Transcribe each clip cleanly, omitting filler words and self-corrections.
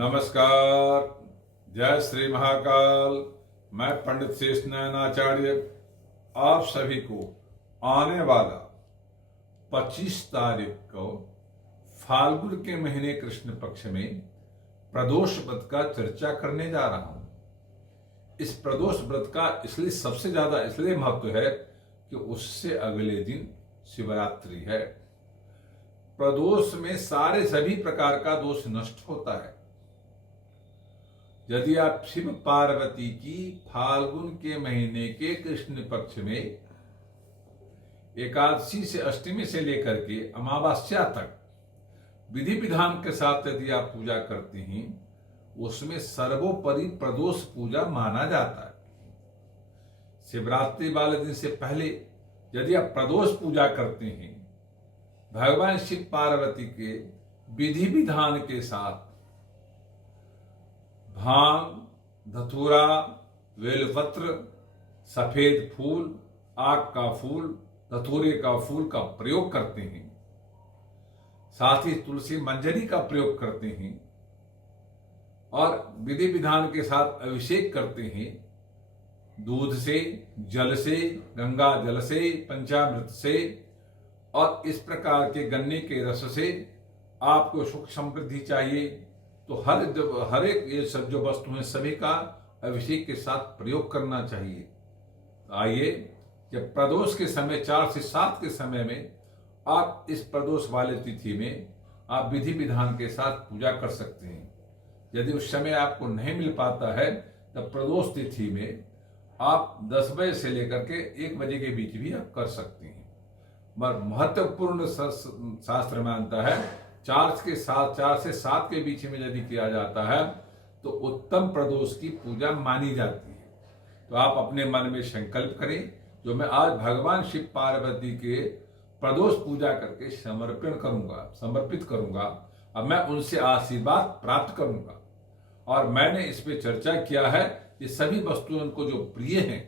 नमस्कार। जय श्री महाकाल। मैं पंडित शेष नयनाचार्य आप सभी को आने वाला 25 तारीख को फाल्गुन के महीने कृष्ण पक्ष में प्रदोष व्रत का चर्चा करने जा रहा हूं। इस प्रदोष व्रत का इसलिए सबसे ज्यादा इसलिए महत्व है कि उससे अगले दिन शिवरात्रि है। प्रदोष में सभी प्रकार का दोष नष्ट होता है। यदि आप शिव पार्वती की फाल्गुन के महीने के कृष्ण पक्ष में एकादशी से अष्टमी से लेकर के अमावस्या तक विधि विधान के साथ यदि आप पूजा करते हैं, उसमें सर्वोपरि प्रदोष पूजा माना जाता है। शिवरात्रि वाले दिन से पहले यदि आप प्रदोष पूजा करते हैं, भगवान शिव पार्वती के विधि विधान के साथ भांग, धतूरा, बेलपत्र, सफेद फूल, आक का फूल, धतूरे का फूल का प्रयोग करते हैं, साथ ही तुलसी मंजरी का प्रयोग करते हैं और विधि विधान के साथ अभिषेक करते हैं, दूध से, जल से, गंगा जल से, पंचामृत से और इस प्रकार के गन्ने के रस से आपको सुख समृद्धि चाहिए तो हर एक ये सब जो वस्तु है सभी का अभिषेक के साथ प्रयोग करना चाहिए। तो आइए, जब प्रदोष के समय 4 से 7 के समय में आप इस प्रदोष वाले तिथि में आप विधि विधान के साथ पूजा कर सकते हैं। यदि उस समय आपको नहीं मिल पाता है तब प्रदोष तिथि में आप 10 बजे से लेकर के 1 बजे के बीच भी आप कर सकते हैं। पर महत्वपूर्ण शास्त्र मानता है 4 से 7 के बीच में यदि किया जाता है तो उत्तम प्रदोष की पूजा मानी जाती है। तो आप अपने मन में संकल्प करें, जो मैं आज भगवान शिव पार्वती के प्रदोष पूजा करके समर्पित करूंगा। अब मैं उनसे आशीर्वाद प्राप्त करूंगा। और मैंने इस पे चर्चा किया है कि सभी वस्तुओं को जो प्रिय हैं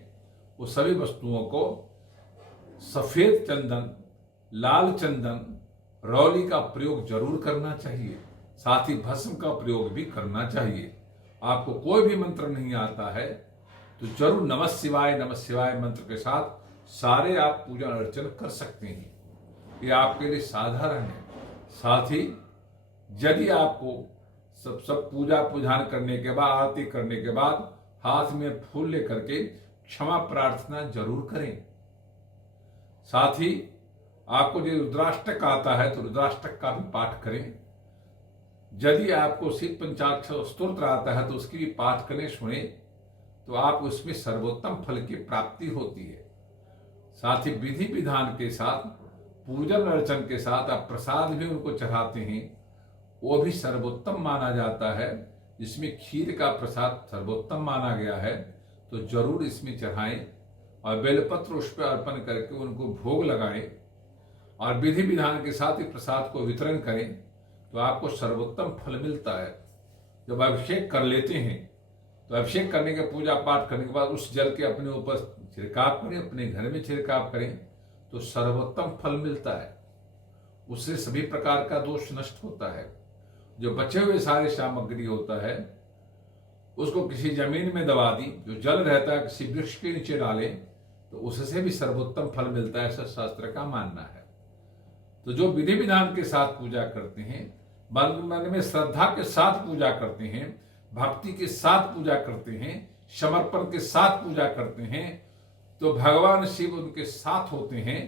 वो सभी वस्तुओं को सफेद चंदन, लाल चंदन, रौली का प्रयोग जरूर करना चाहिए। साथ ही भस्म का प्रयोग भी करना चाहिए। आपको कोई भी मंत्र नहीं आता है तो जरूर नमः शिवाय मंत्र के साथ सारे आप पूजा अर्चन कर सकते हैं। ये आपके लिए साधारण है। साथ ही यदि आपको सब पूजा पूजन करने के बाद, आरती करने के बाद हाथ में फूल लेकर के क्षमा प्रार्थना जरूर करें। साथ ही आपको जो रुद्राष्टक आता है तो रुद्राष्टक का भी पाठ करें। यदि आपको शिव पंचाक्षर स्तोत्र आता है तो उसकी भी पाठ करें, सुने, तो आप उसमें सर्वोत्तम फल की प्राप्ति होती है। साथ ही विधि विधान के साथ पूजन अर्चन के साथ आप प्रसाद भी उनको चढ़ाते हैं, वो भी सर्वोत्तम माना जाता है। इसमें खीर का प्रसाद सर्वोत्तम माना गया है, तो जरूर इसमें चढ़ाएं और बेलपत्र उस पर अर्पण करके उनको भोग लगाएं और विधि विधान के साथ ही प्रसाद को वितरण करें तो आपको सर्वोत्तम फल मिलता है। जब अभिषेक कर लेते हैं तो अभिषेक करने के पूजा पाठ करने के बाद उस जल के अपने ऊपर छिड़काव करें, अपने घर में छिड़काव करें तो सर्वोत्तम फल मिलता है। उससे सभी प्रकार का दोष नष्ट होता है। जो बचे हुए सारे सामग्री होता है उसको किसी जमीन में दबा दी, जो जल रहता है किसी वृक्ष के नीचे डालें तो उससे भी सर्वोत्तम फल मिलता है, ऐसा शास्त्र का मानना है। तो जो विधि विधान के साथ पूजा करते हैं, मन में श्रद्धा के साथ पूजा करते हैं, भक्ति के साथ पूजा करते हैं, समर्पण के साथ पूजा करते हैं, तो भगवान शिव उनके साथ होते हैं।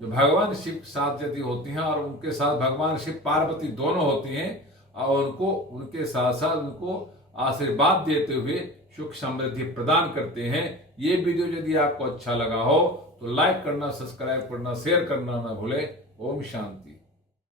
जो भगवान शिव के साथ यदि होते हैं और उनके साथ भगवान शिव पार्वती दोनों होते हैं और उनके साथ साथ उनको आशीर्वाद देते हुए सुख समृद्धि प्रदान करते हैं। ये वीडियो यदि आपको अच्छा लगा हो तो लाइक करना, सब्सक्राइब करना, शेयर करना ना भूलें। ओम शांति।